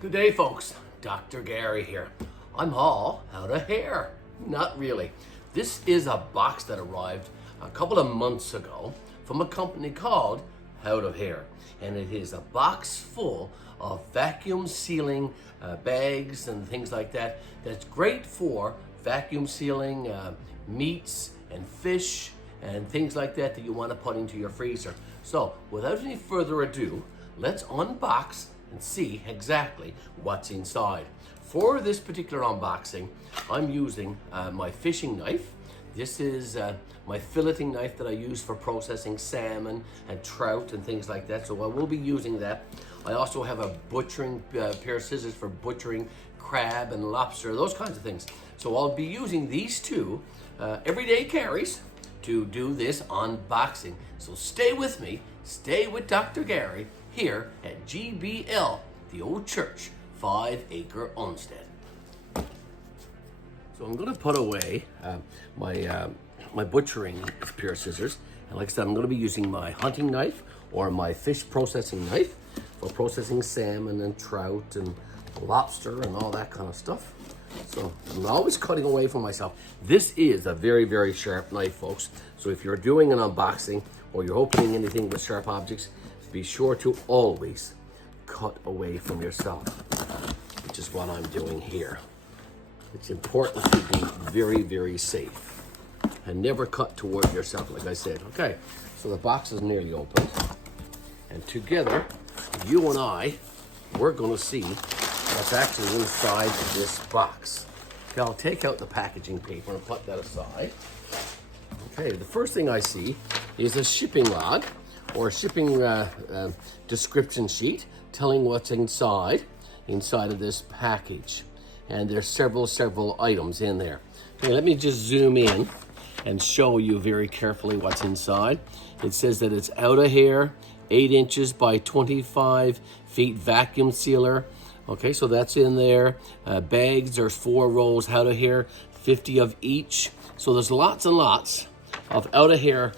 Good day, folks. Dr. Garry here. I'm all out of hair. Not really. This is a box that arrived a couple of months ago from a company called Out of Hair. And it is a box full of vacuum sealing bags and things like that. That's great for vacuum sealing meats and fish and things like that that you want to put into your freezer. So without any further ado, let's unbox and see exactly what's inside. For this particular unboxing, I'm using my fishing knife. This is my filleting knife that I use for processing salmon and trout and things like that, so I will be using that. I also have a butchering pair of scissors for butchering crab and lobster, those kinds of things. So I'll be using these two everyday carries to do this unboxing. So stay with me, stay with Dr. Garry here at GBL, the Old Church 5-acre homestead. So I'm going to put away my butchering pair of scissors, and like I said, I'm going to be using my hunting knife or my fish processing knife for processing salmon and trout and lobster and all that kind of stuff. So I'm always cutting away from myself. This is a very, very sharp knife, folks. So if you're doing an unboxing or you're opening anything with sharp objects, be sure to always cut away from yourself, which is what I'm doing here. It's important to be very, very safe and never cut toward yourself, like I said. Okay, so the box is nearly open. And together, you and I, we're gonna see what's actually inside this box. Okay, I'll take out the packaging paper and put that aside. Okay, the first thing I see is a shipping log or a shipping description sheet telling what's inside of this package. And there's several items in there. Okay, let me just zoom in and show you very carefully what's inside. It says that it's Out of Hair, 8 inches by 25 feet vacuum sealer. Okay, so that's in there. Bags, there's 4 rolls Out of Hair, 50 of each. So there's lots and lots of Out of Hair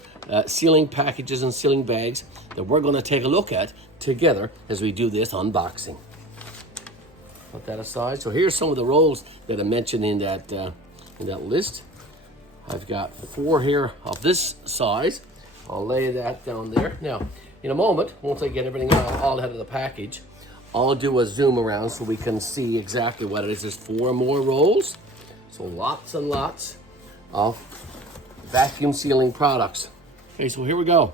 sealing packages and sealing bags that we're going to take a look at together as we do this unboxing. Put that aside. So here's some of the rolls that I mentioned in that list. I've got 4 here of this size. I'll lay that down there. Now, in a moment, once I get everything all out of the package, I'll do a zoom around so we can see exactly what it is. There's 4 more rolls. So lots and lots of vacuum sealing products. Okay, so here we go.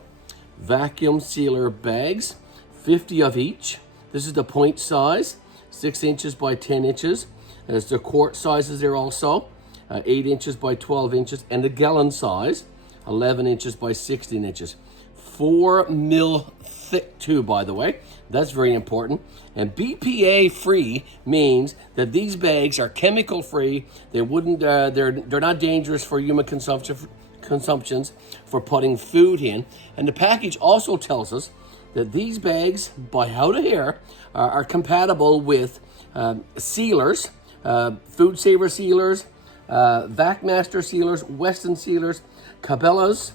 Vacuum sealer bags, 50 of each. This is the point size, 6 inches by 10 inches. There's the quart sizes there also, 8 inches by 12 inches, and the gallon size, 11 inches by 16 inches. 4 mil thick too, by the way. That's very important. And BPA free means that these bags are chemical free. They wouldn't, they're not dangerous for human consumptions for putting food in. And the package also tells us that these bags by Out of Hair are compatible with sealers, Food Saver sealers, VacMaster sealers, Weston sealers, Cabela's,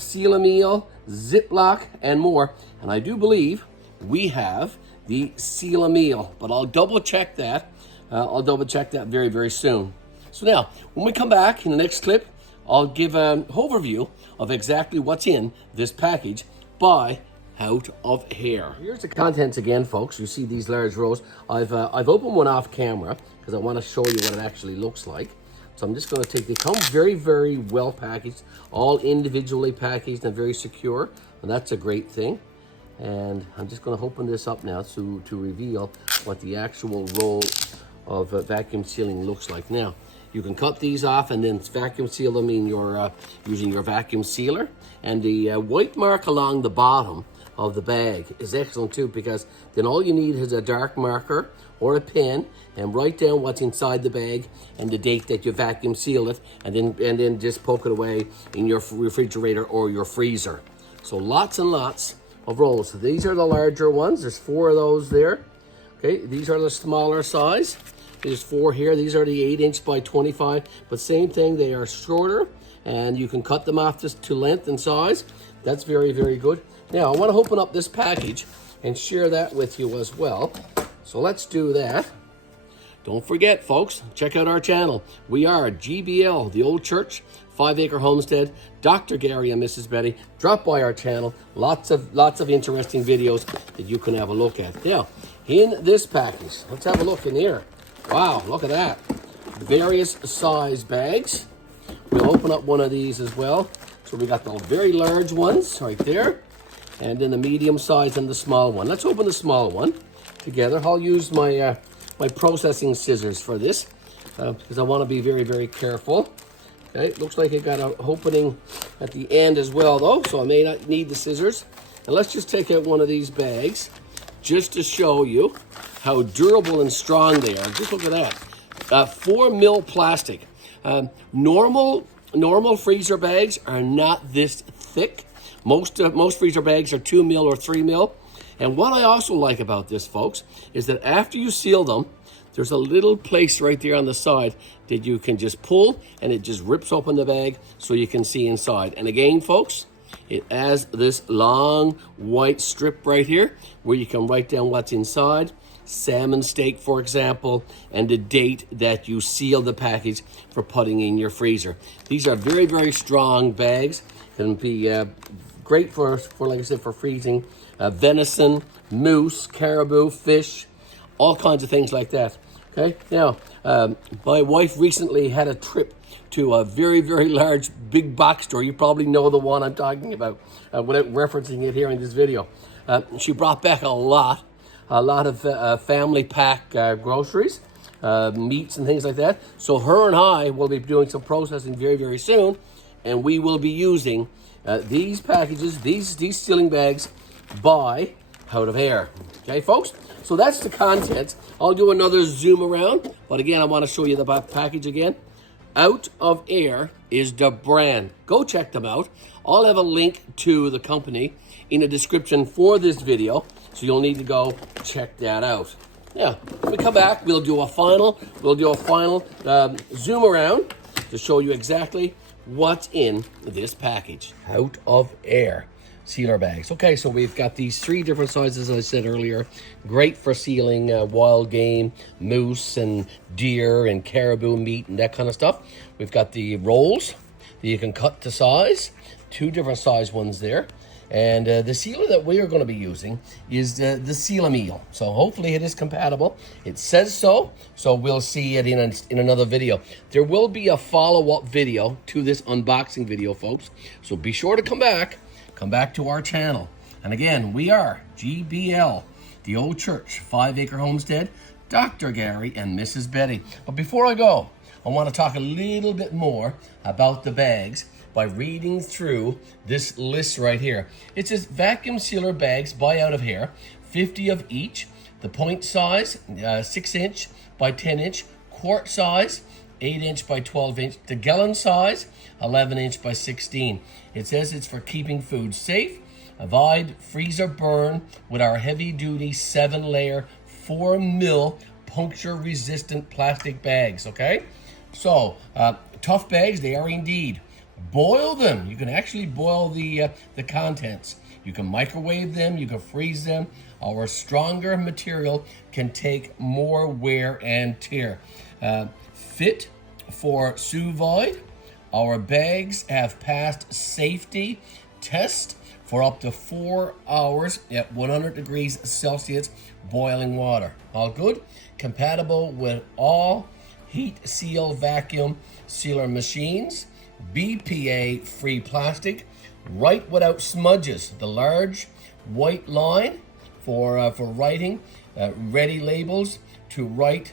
Seal-A-Meal, Ziploc, and more. And I do believe we have the Seal-A-Meal, but I'll double check that. I'll double check that very, very soon. So now, when we come back in the next clip, I'll give an overview of exactly what's in this package by Out of Hair. Here's the contents again, folks. You see these large rows. I've opened one off camera because I want to show you what it actually looks like. So I'm just going to take, they come very, very well packaged, all individually packaged and very secure, and that's a great thing. And I'm just going to open this up now to reveal what the actual roll of vacuum sealing looks like. Now, you can cut these off and then vacuum seal them in your using your vacuum sealer. And the white mark along the bottom of the bag is excellent too, because then all you need is a dark marker or a pen and write down what's inside the bag and the date that you vacuum seal it, and then just poke it away in your refrigerator or your freezer. So lots and lots of rolls. So these are the larger ones. There's 4 of those there. Okay, these are the smaller size. There's 4 here. These are the 8 inch by 25, but same thing, they are shorter and you can cut them off just to length and size. That's very, very good. Now I want to open up this package and share that with you as well. So let's do that. Don't forget, folks, check out our channel. We are GBL, the Old Church, 5-Acre Homestead, Dr. Garry and Mrs. Betty. Drop by our channel. Lots of interesting videos that you can have a look at. Now, in this package, let's have a look in here. Wow, look at that. Various size bags. We'll open up one of these as well. So we got the very large ones right there, and then the medium size and the small one. Let's open the small one together. I'll use my my processing scissors for this because I want to be very, very careful. Okay, looks like it got an opening at the end as well though, so I may not need the scissors. And let's just take out one of these bags just to show you how durable and strong they are. Just look at that. 4 mil plastic. Normal freezer bags are not this thick. Most freezer bags are 2 mil or 3 mil. And what I also like about this, folks, is that after you seal them, there's a little place right there on the side that you can just pull, and it just rips open the bag so you can see inside. And again, folks, it has this long white strip right here where you can write down what's inside. Salmon steak, for example, and the date that you seal the package for putting in your freezer. These are very, very strong bags. Can be great for like I said, for freezing venison, moose, caribou, fish, all kinds of things like that. Okay, now my wife recently had a trip to a very, very large big box store. You probably know the one I'm talking about without referencing it here in this video. She brought back a lot of family pack groceries, meats and things like that. So her and I will be doing some processing very, very soon, and we will be using these packages, these sealing bags by Out of Air. Okay, folks? So that's the contents. I'll do another zoom around, but again, I want to show you the package again. Out of Air is the brand. Go check them out. I'll have a link to the company in the description for this video, so you'll need to go check that out. Yeah, when we come back, we'll do a final zoom around to show you exactly what's in this package. Out of Air sealer bags. Okay, so we've got these 3 different sizes, as I said earlier. Great for sealing wild game, moose and deer and caribou meat and that kind of stuff. We've got the rolls that you can cut to size. 2 different size ones there. And the sealer that we are going to be using is the Seal-A-Meal. So hopefully it is compatible. It says so, so we'll see it in another video. There will be a follow-up video to this unboxing video, folks. So be sure to come back to our channel. And again, we are GBL, the Old Church, 5-Acre Homestead, Dr. Garry and Mrs. Betty. But before I go, I want to talk a little bit more about the bags by reading through this list right here. It says vacuum sealer bags by Out of Air, 50 of each. The point size, 6-inch by 10-inch. Quart size, 8-inch by 12-inch. The gallon size, 11-inch by 16. It says it's for keeping food safe. Avoid freezer burn with our heavy-duty 7-layer 4 mil puncture-resistant plastic bags, okay? So, tough bags, they are indeed. Boil them. You can actually boil the contents. You can microwave them. You can freeze them. Our stronger material can take more wear and tear. Fit for sous vide. Our bags have passed safety test for up to 4 hours at 100 degrees Celsius boiling water. All good. Compatible with all heat seal vacuum sealer machines. BPA free plastic. Write without smudges. The large white line for writing. Ready labels to write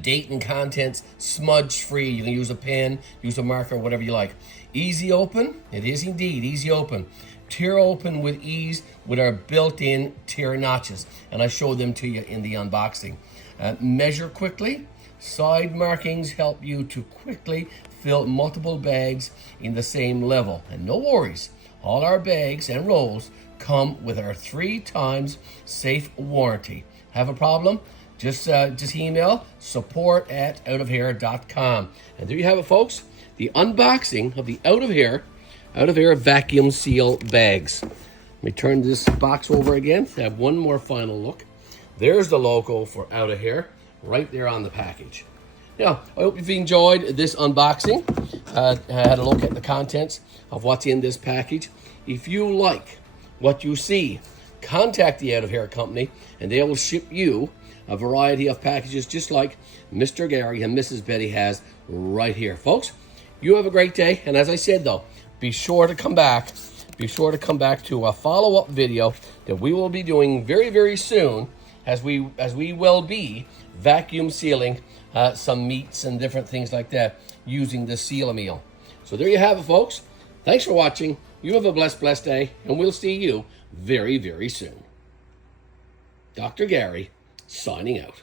date and contents smudge free. You can use a pen, use a marker, whatever you like. Easy open. It is indeed easy open. Tear open with ease with our built-in tear notches, and I show them to you in the unboxing. Measure quickly. Side markings help you to quickly fill multiple bags in the same level. And no worries, all our bags and rolls come with our 3 times safe warranty. Have a problem? Just email support@outofair.com. And there you have it, folks. The unboxing of the Out of Air vacuum seal bags. Let me turn this box over again to have one more final look. There's the logo for Out of Here right there on the package. Now, I hope you've enjoyed this unboxing. Had a look at the contents of what's in this package. If you like what you see, contact the Out of Here company and they will ship you a variety of packages just like Mr. Garry and Mrs. Betty has right here. Folks, you have a great day. And as I said though, be sure to come back. Be sure to come back to a follow-up video that we will be doing very, very soon as we will be vacuum sealing some meats and different things like that using the Seal-A-Meal. So there you have it, folks. Thanks for watching. You have a blessed day, and we'll see you very, very soon. Dr. Garry, signing out.